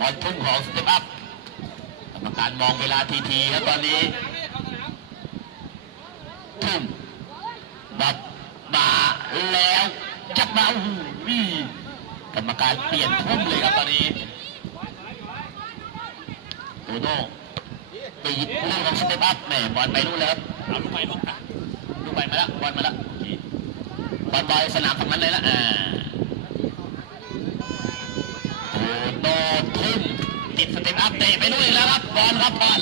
บอลทุ่งของสเตปอัพกรรมการมองเวลาทีทีครับตอนนี้ทุ่มบับมาแล้วจับมาโอ้โหกรรมการเปลี่ยนทุ่มเลยครับตอนนี้โดโน่ไปหยิบลูกของสเตปอัพแหม่บอลไปนู่นแล้วครับเอาลูกไปลูกอะลูกไปมาแล้วบอลมาแล้วบอลบอยสนามฝั่งนั้นเลยละอ่า อ้โตทุ่มติดสเต็ปอัพเตะไปนู่นอีกแล้วครับบอลครับบอล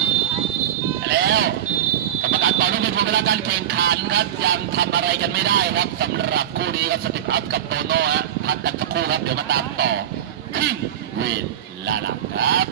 แล้วกรรมการต่อลูกเป็นเวลาการแข่งขันครับยังทำอะไรกันไม่ได้ครับสำหรับคู่นี้ครับสเต็ปอัพกับโตโน่ฮะพักกันสักครู่ครับเดี๋ยวมาตามต่อครึ่งเวลาหลังครับ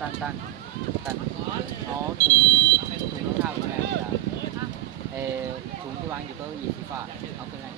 ตั้งตั้งตั้งอ๋อถุงถุงรองเท้าอะไรอะเออถุงที่วางอยู่ก็หยิบสีฟ้าเอาขึ้นมาดี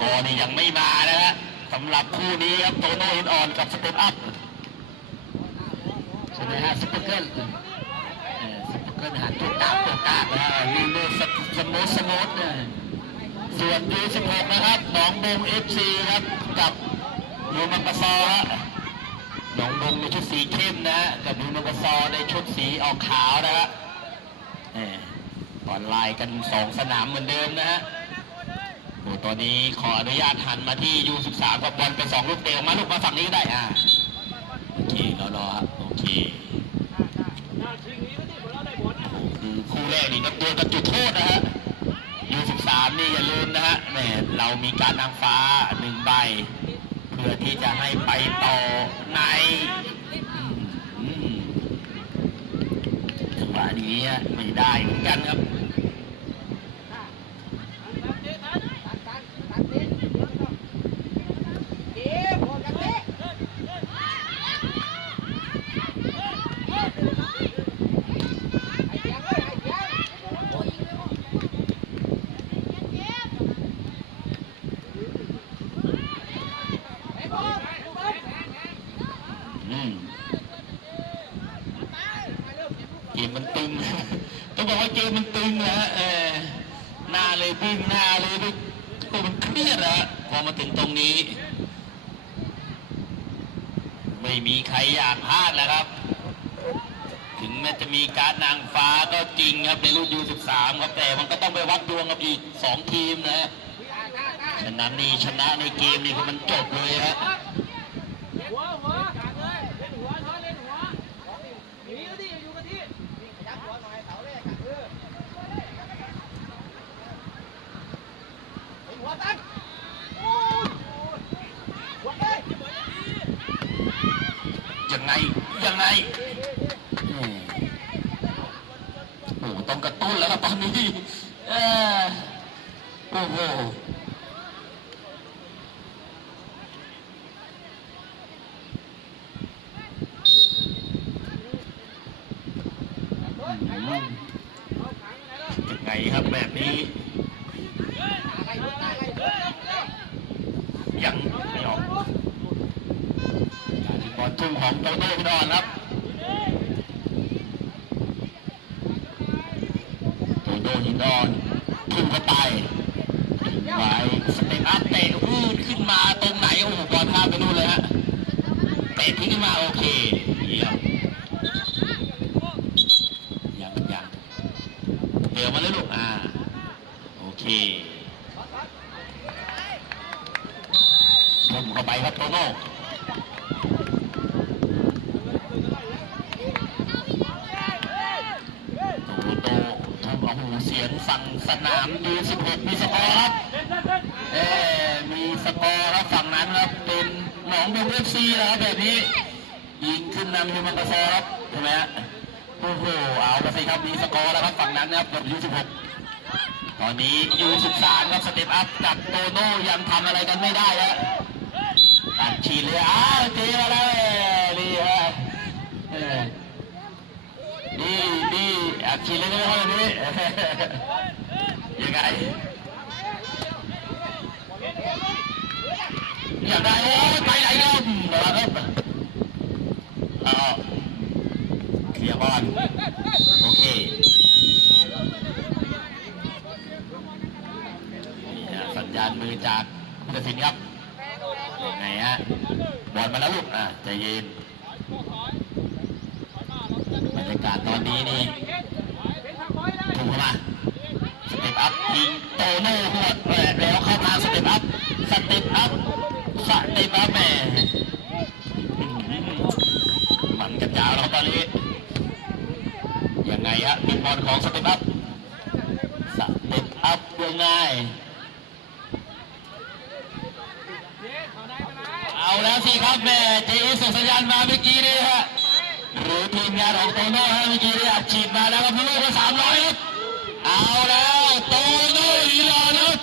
กอร์นี่ยังไม่มานะฮะสำหรับคู่นี้ครับโตโน่อินออนกับสเตปอัพใช่ไหมฮะสเปเกิลสเปเกิลหันตัวตากตัวตาลูลูสสมสสโมสนะส่วนยูสิบหกนะครับหนองบงเอฟซีครับกับยูมังกะซอฮะหนองบงในชุดสีเข้มนะฮะกับยูมังกะซอในชุดสีออกขาวนะฮะเออออนไลน์กันสองสนามเหมือนเดิมนะฮะ ตอนนี้ขออนุญาตหันมาที่ U13 กับบอลไปสองลูกเตะมาลูกมาฝั่งนี้ก็ได้อ่าโอเครอรอครับโอเคคู่แรกนี่นักดวกันจุดโทษนะฮะ U13 นี่อย่าลืมนะฮะแหมเรามีการนางฟ้าหนึ่งใบ เพื่อที่จะให้ไปต่อในจังหวะนี้ไม่ได้เหมือนกันครับ อืมเกมมันตึง ต้องบอกว่าเกมมันตึงนะฮะเออหน้าเลยบึ้งหน้าเลยบึ้งโอ้มันเครียดนะฮะพอมาถึงตรงนี้ ไม่มีใครอยากพลาดแล้วครับ ถึงแมีการนางฟ้าก็จริงครับในรุ่นยู13ครับแต่มันก็ต้องไปวัดดวงกับอีกสองทีมนะฉะนั้นนี่ชนะในเกมนี่คือมันจบเลยฮะหัวหัวกัดเล่นหัวเล่นหัวหนีก็ดิอยู่กับที่หัวหน่เสาแรกอะเออเล่นหัวตั้งยังไงยังไงอืมโอ้โห ต้องกระตุ้นแล้วตอนนี้โอ้โหยังไงครับแบบนี้ ยังไม่ออกการบอลทุ่งของโตโน่พิดอนครับ โต โน่หินอ่อนทุ่มเข้าไปไว้สเตปอัพเตะวืดขึ้นมาตรงไหนโอ้โหบอลข้าดไปนู่นเลยฮะเตะทิ้งขึ้นมาโอเคเยี่ยมยังยังเดี๋ยวมาเลยลูก อ่า โอเคทุ่มเข้าไปครับโตโน่ โตโต้ทุ่มเอาหูเสียง สนามดู16มีสกอร์ครับเอ้มีสกอร์ครับฝั่งนั้นครับเป็นหนองบัวเอฟซีนะครับแบบนี้ยิงขึ้นนำยูมันกระซอครับใช่ไหมฮะโอ้โหเอาละสิครับมีสกอร์แล้วครับฝั่งนั้นนะครับกับยู16ตอนนี้ยู13ครับสเต็ปอัพกับโตโน่ยังทำอะไรกันไม่ได้แล้วตัดฉีดเลยอ้าวเจมาแล้วนี่ฮะเออดีดีอัดฉีดเลยนะห้องนี้ ยังไงอยากได้โอ้ยไปไหนกันนะครับเอาเคลียร์บอลโอเคสัญญาณมือจากผู้ตัดสินครับยังไงฮะบอลมาแล้วลูกอะใจเย็นบรรยากาศตอนนี้นี่เป็นทา อยยิงโตโน่หัวดแหวกแล้วเข้าทาสเต็ปอัพสเต็ปอัพสเต็ปอัพแหม่มันกระจายแล้วครับตอนนี้ยังไงฮะเป็นบอลของสเต็ปอัพสเต็ปอัพยังไงเอาแล้วสิครับแม่เจส่งสัญญาณมาเมื่อกี้นี่ฮะหรือทีมงานของโตโน่ฮะเมื่อกี้นี่อัดฉีดมาแล้วครับลูกละสามร้อยครับเอาแล้วโตโน่อีหลอนครับ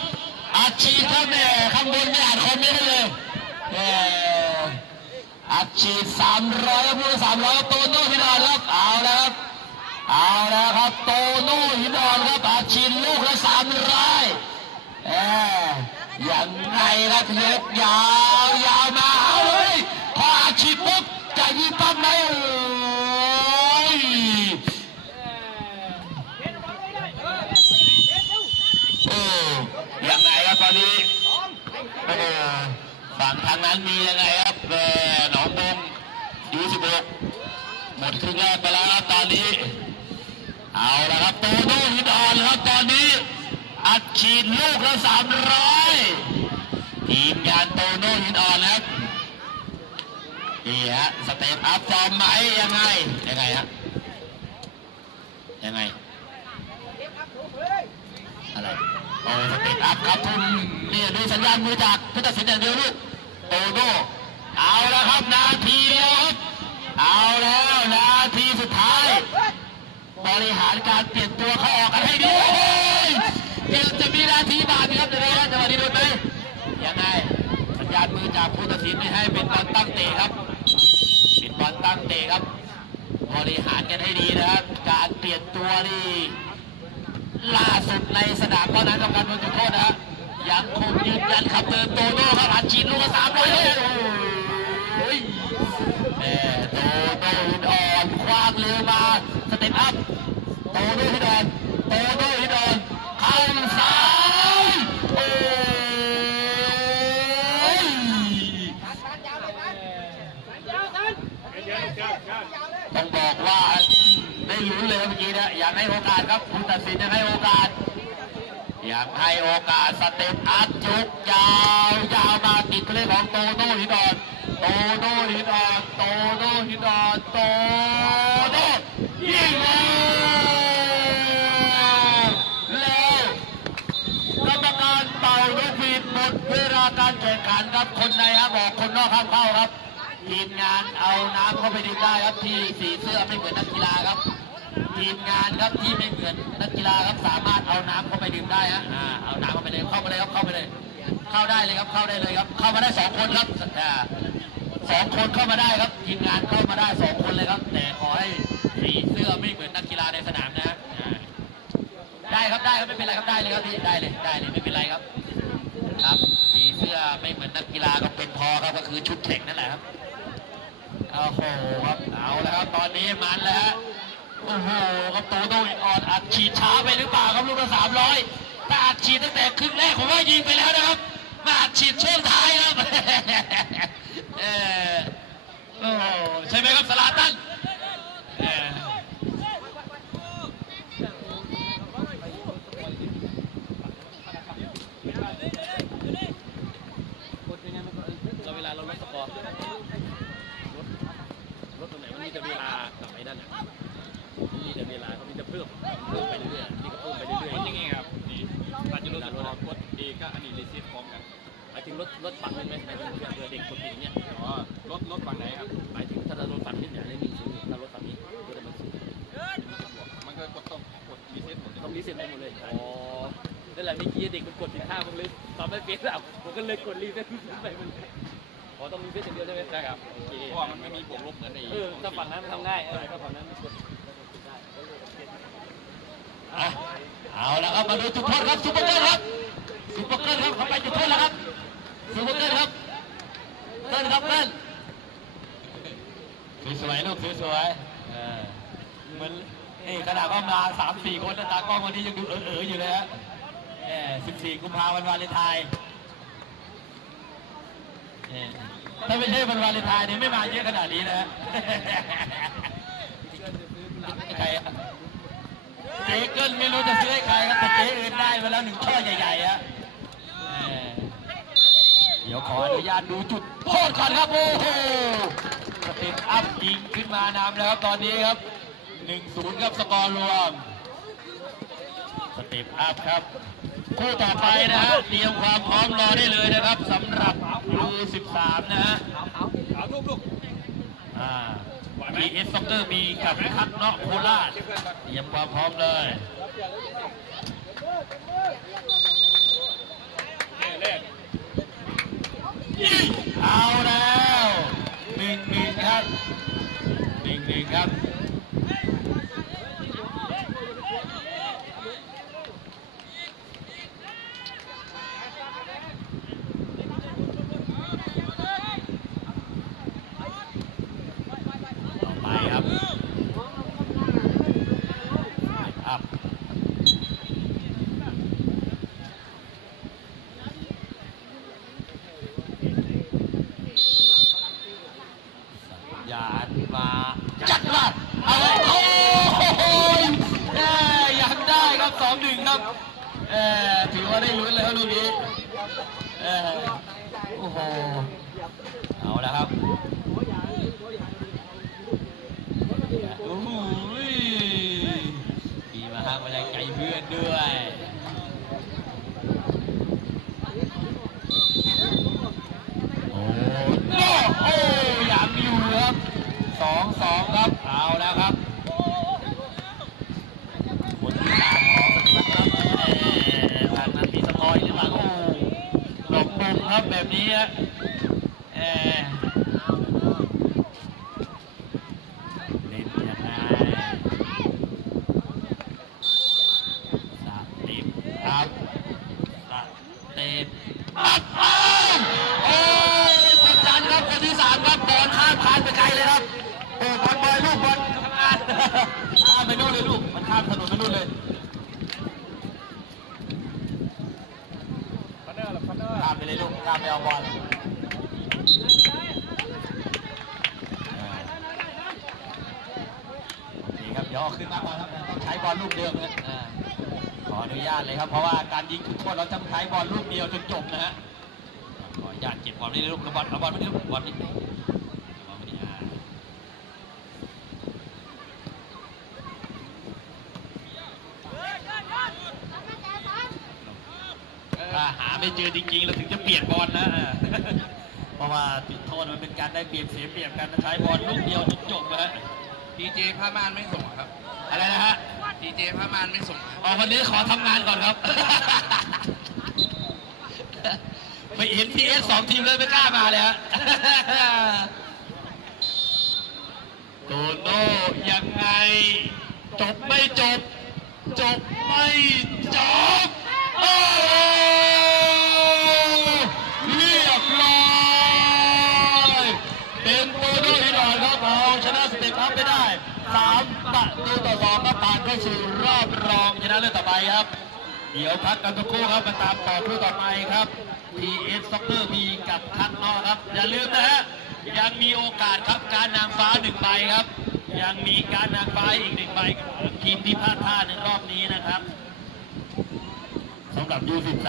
อัดฉีดครับ แม่ข้างบนไม่อ่านคอมเมนต์ให้เลยแม่อัดฉีดสามร้อยพูดสามร้อยโตโน่อีหลอนครับเอาแล้วครับเอาแล้วครับโตโน่อีหลอนครับอัดฉีดลูกละสามร้อยเออยังไงครับยกยาวยาวมาเอาเลยพออาชีพปุ๊บจะยิงปั๊บไหมโอ้ยโอ้ยังไงครับตอนนี้โอ้ ฝั่งทางนั้นมียังไงครับเออหนองบงยูสิบหกหมดครึ่งแรกไปแล้วครับตอนนี้ เอาละครับโตโน่ฮิดออนครับตอนนี้อัดฉีดลูกละสามร้อยทีมงานโตโน่ฮิดออนนะครับนี่ฮะสเตปอัพฟอร์มไหมยังไงยังไงฮะยังไงอะไรโอ้สเตปอัพครับคุณนี่ดูสัญญาณมือจากผู้ตัดสินอย่างเดียวลูก โตโน่เอาแล้วครับนาทีเดียวครับเอาแล้วนาทีสุดท้าย บริหารการเปลี่ยนตัวเข้าออกกันให้ดีเกือบจะมีนาทีบาทนะครับจะได้จังหวะนี้โดนไหมยังไงสัญญาณมือจากผู้ตัดสินไม่ให้เป็นบอลตั้งเตะครับเป็นบอลตั้งเตะครับ บริหารกันให้ดีนะครับ การเปลี่ยนตัวนี่ล่าสุดในสนามเท่านั้นกับการโดนจุดโทษนะฮะ ยังคงยืนยันคำเดิมโตโน่ครับอัดฉีดลูกสามร้อยเลยโอ้ยแม่โตโน่หินอ่อนคว้างเร็วมาสเต็ปอัพโตโน่หินอ่อนโตโน่หินอ่อนเข้าซ้ายโอ้ยต้องบอกว่าได้ลุ้นเลยเมื่อกี้นะอยากให้โอกาสครับผู้ตัดสินอยากให้โอกาส อยากให้โอกาสสเต็ปอัพจุกยาวยาวมาติดเลยของโตโน่หินอ่อนโตโน่หินอ่อนโตโน่หินอ่อนโตโน่ยิงเลยแล้วกรรมการเป่านกหวีดหมดเวลาการแข่งขันครับคนในครับบอกคนนอกห้ามเข้าครับทีมงานเอาน้ำเข้าไปดื่มได้ครับที่สีเสื้อไม่เหมือนนักกีฬาครับ ทีมงานครับที่ไม่เหมือนนักกีฬาครับสามารถเอาน้ำเข้าไปดื่มได้ฮะอ่าเอาน้ำเข้าไปเลยเข้ามาเลยครับเข้าไปเลย เข้าได้เลยครับเข้าได้เลยครับ เข้ามาได้สองคนครับอ่าสองคนเข้ามาได้ครับทีมงานเข้ามาได้สองคนเลยครับ แต่ขอให้สีเสื้อไม่เหมือนนักกีฬาในสนามนะฮะได้ครับได้ครับไม่เป็นไรครับได้เลยครับพี่ได้เลยได้เลยไม่เป็นไรครับ ครับสีเสื้อไม่เหมือนนักกีฬาก็เป็นพอครับก็คือชุดแข่งนั่นแหละครับโอ้โหครับเอาแล้วครับตอนนี้มันแล้ว โอ้โหครับโตโน่อ่อนอัดฉีดช้าไปหรือเปล่าครับลูกละสามร้อยถ้าอัดฉีดตั้งแต่ครึ่งแรกผมว่ายิงไปแล้วนะครับมาอัดฉีดช่วงท้ายครับเออโอ้ใช่ไหมครับสลาตันเวลาเราลดสกอร์ลดลดตรงไหนมันมีแต่เวลากับไอ้นั่นน่ะ มันมีแต่เวลาเขามีแต่เพิ่มเพิ่มไปเรื่อยๆนี่ก็เพิ่มไปเรื่อยๆยังไงครับนี่การจะลดสกอร์กดเอก็อันนี้รีเซ็ตพร้อมกันหมายถึงลดลดฝั่งนึงไหมหมายถึงเผื่อเด็กคนติดเนี่ยอ๋อลดลดฝั่งไหนครับหมายถึงถ้าเราลดฝั่งนี้เนี่ยได้หนึ่งศูนย์ถ้าลดฝั่งนี้ก็ได้มันศูนย์มันก็กดต้องกดรีเซ็ตหมดเลยต้องรีเซ็ตไปหมดเลยอ๋อนั่นแหละเมื่อกี้เด็กมันกดผิดท่ามันเลยตอบไม่เป็นแล้วผมก็เลยกดรีเซ็ตไปมันอ๋อต้องรีเซ็ตอย่างเดียวใช่ไหมใช่ครับโอเคเพราะว่ามันไม่มีบวกลบเหมือนในเออถ้าฝั่งนั้นมันทำง่ายเออถ้าฝั่งนั้นมันกดได้อะ เอาล้วครับมาดูจุดโทษครับซุปเปอร์เกิร์ลครับซุปเปอร์เกิร์ลครับเข้าไปจุดโทษแล้วครับซุปเปอร์เกิร์ลครับเกิร์ลครับเกิร์ลสวยๆลูกสวยๆเออเหมือนนี่ขนาดว่ามาสามสี่คนแล้วตากล้องคนนี้ยังดูเออๆอยู่เลยฮะแหมสิบสี่กุมภาพันธ์วันวาเลนไทน์ถ้าไม่ใช่วันวาเลนไทน์เนี่ยไม่มาเยอะขนาดนี้นะฮะใครอะ เจเกิลไม่รู้จะซื้อให้ใครครับแต่เอ๊ะได้มาแล้วหนึ่งช่อใหญ่ๆฮะเดี๋ยวขออนุญาตดูจุดโทษก่อนครับโอ้โหสเต็ปอัพยิงขึ้นมานำแล้วครับตอนนี้ครับ1-0ครับสกอร์รวมสเต็ปอัพครับ คู่ต่อไปนะฮะเตรียมความพร้อมรอได้เลยนะครับสำหรับยู13นะฮะเอาลูกลูกอ่า PS Soccer มีกับคัดเนาะโคราชเตรียมความพร้อมเลยเอาแล้วหนึ่งหนึ่งครับหนึ่งหนึ่งครับ ต่อไปครับอัพสัญญาณมาจัดมาเอาเลยโอ้โหเอ้ยยังได้ครับสองหนึ่งครับเออถือว่าได้ลุ้นเลยครับลูกนี้เออโอ้โห เอาแล้วครับ โอ้โหมีมาห้ามมาแรงใจเพื่อนด้วย โอ้โหโอ้ยังอยู่ครับสองสองครับ เอาแล้วครับ คนที่สามของสติวัฒน์ครับเอ่อทางนั้นมีสกอร์อยู่ข้างหลังโอ้หลบมุมครับแบบนี้ฮะเออ เล่นยังไงสามติบครับสามติบอัดอ้าวโอ้ยกดดันครับคนที่สามครับบอลข้ามคานไปไกลเลยครับโอ้บอลบอยลูกบอลทำงานข้ามไปนู่นเลยลูก มัน ข้ามถนนไปนู่นเลยพันเนอร์หรอพันเนอร์ข้ามไปเลยลูกข้ามไปเอาบอลนี่ครับเดี๋ยวเอาขึ้นมาก่อนครับต้องใช้บอลลูกเดิมนะอ่าขออนุญาตเลยครับ เพราะว่าการยิงจุดโทษเราจะใช้บอลลูกเดียวจนจบนะฮะขออนุญาตเก็บบอลนี่เลยลูกเอาบอลเอาบอลมาดิลูกบอลนี่เอาบอลมาดิอ่าถ้าหา ไม่เจอจริงๆเราถึงจะเปลี่ยนบอลนะ เพราะว่าจุดโทษมันเป็นการได้เปรียบเสียเปรียบกันใช้บอลลูกเดียวจนจบนะฮะดีเจผ้ามานไม่ส่งครับ อะไรนะฮะดีเจผ้ามานไม่ส่งครับอ๋อวันนี้ขอทำงานก่อนครับไม่เห็นพีเอสสองทีมเลยไม่กล้ามาเลยฮะโตโน่ยังไง จบไม่จบ จบไม่จบโอ้เรียบร้อยเป็นโตโน่ที่หน่อยครับเอาชนะสเต็ปอัพไปได้สามประตูต่อสองก็ผ่านเข้า สู่รอบรองชนะเลิศต่อไปครับ เดี๋ยวพักกันสักครู่ครับมาตามต่อคู่ต่อไปครับ PS Soccer มีกับคัดนอกครับ อย่าลืมนะฮะยังมีโอกาสครับการนางฟ้าหนึ่งใบครับ ยังมีการนางฟ้าอีกหนึ่งใบทีมที่พลาดท่าในรอบนี้นะครับสำหรับ U13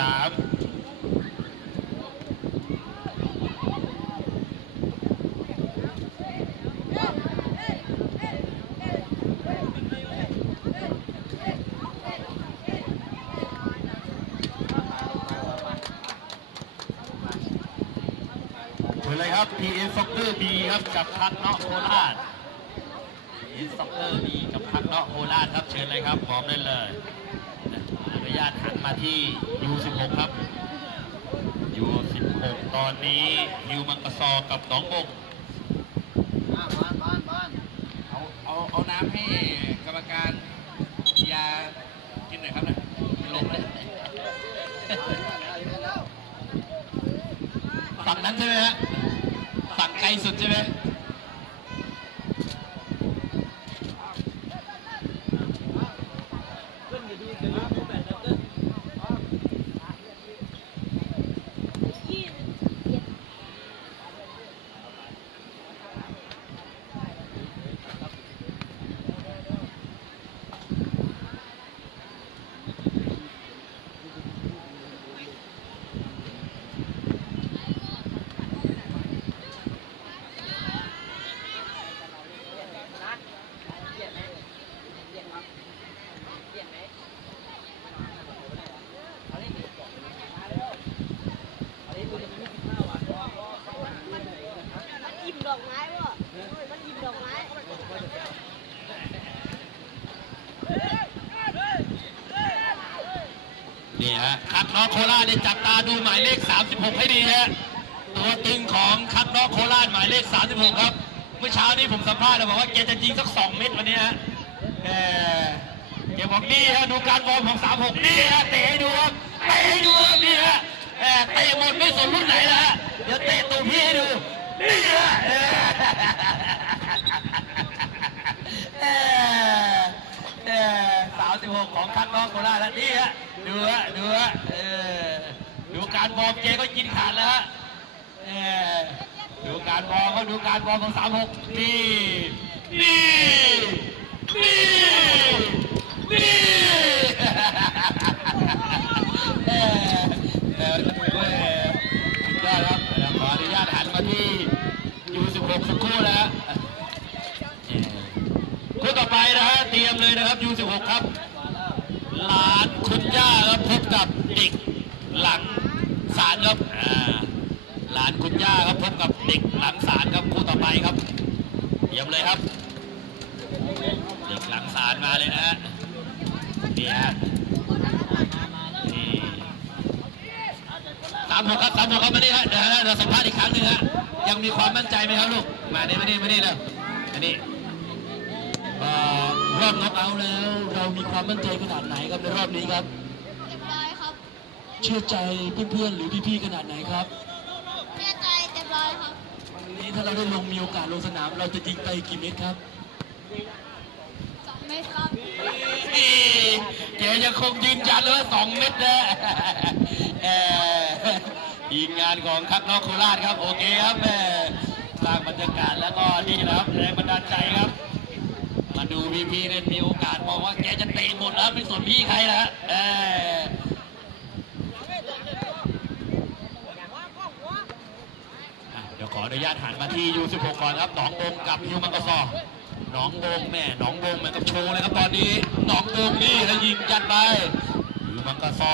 เชิญเลยครับ PS Soccer B ครับกับพักเนาะโคราช PS Soccer B กับพักเนาะโคราชครับเชิญเลยครับพร้อมได้เลยอนุญาตหันมาที่ U16 ครับ U16 ตอนนี้ยูมังกรซอกับน้องบงบ้านบ้านบ้านเอาเอาเอาน้ำให้กรรมการยากินหน่อยครับนะเป็นลมเลยฝั่งนั้นใช่ไหมฮะ ฝั่งไก องโคราชเนี่ยจับตาดูหมายเลข 36 ให้ดีฮะตัวตึงของคัดน้อโคราชหมายเลข 36 ครับ เมื่อเช้านี้ผมสัมภาษณ์แล้วบอกว่าแกจะยิงสัก 2 เม็ดวันนี้ฮะเออแกบอกนี่ฮะดูการวอร์มของ 36 นี่ฮะเตะให้ดูครับเตะให้ดูครับนี่ฮะเออเตะหมดไม่สนรุ่นไหนนะเดี๋ยวเตะตัวพี่ให้ดูนี่ฮะเออเออสาวสิบหกของคัดน้องโคราชแล้วนี่ฮะดูฮะดูฮะเอด การวอร์มเจก็กินขาดแล้วฮะเออดูการวอร์มเขาดูการวอร์มของสามหกนี่นี่นี่นี่เออเออเออสุดยอดครับเดี๋ยวขออนุญาตหันมาที่ยูสิบหกสักครู่นะฮะคู่ต่อไปนะฮะเตรียมเลยนะครับยู16ครับหลานคุณย่าครับพบกับเด็กหลัง ศาลครับหลานคุณย่าครับพบกับเด็กหลังศาลครับคู่ต่อไปครับเตรียมเลยครับเด็กหลังศาลมาเลยนะฮะนี่ฮะสามหกครับสามหกครับมานี่ฮะเดี๋ยวเราสัมภาษณ์อีกครั้งหนึ่งฮะยังมีความมั่นใจไหมครับลูกมาเนี่ยมานี่มานี่แล้วมานี่เอ่อรอบน็อกเอาแล้ว เรามีความมั่นใจขนาดไหนครับในรอบนี้ครับ เรียบร้อยครับ เชื่อใจเพื่อนๆหรือพี่ๆขนาดไหนครับ เชื่อใจเรียบร้อยครับ วันนี้ถ้าเราได้ลงมีโอกาสลงสนาม เราจะยิงไปกี่เม็ดครับสองเมตรครับเก๋ยังคงยืนยันเลยว่าสองเม็ดนะเอ่อทีมงานของคักน้องโคราชครับ โอเคครับแม่สร้างบรรยากาศแล้วก็นี่นะครับแรงบันดาลใจครับ มาดูพี่พี่ๆเล่นมีโอกาสมองว่าแกจะเตะหมดแล้วไม่สนพี่ใครนะฮะเอออะเดี๋ยวขออนุญาตหันมาที่ยู16ก่อนครับหนองบงกับฮิวมังกรซอหนองบงแม่หนองบงเหมือนกับโชว์เลยครับตอนนี้หนองบงนี่แล้วยิงยัดไปฮิวมังกรซอ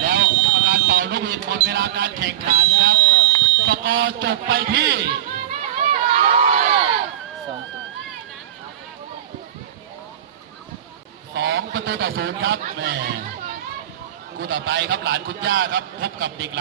แล้วกรรมการเป่านกหวีดหมดเวลาการแข่งขันครับสกอร์จบไปที่สองประตูต่อศูนย์ครับแม่คู่ต่อไปครับหลานคุณย่าครับ พบกับเด็กหลัง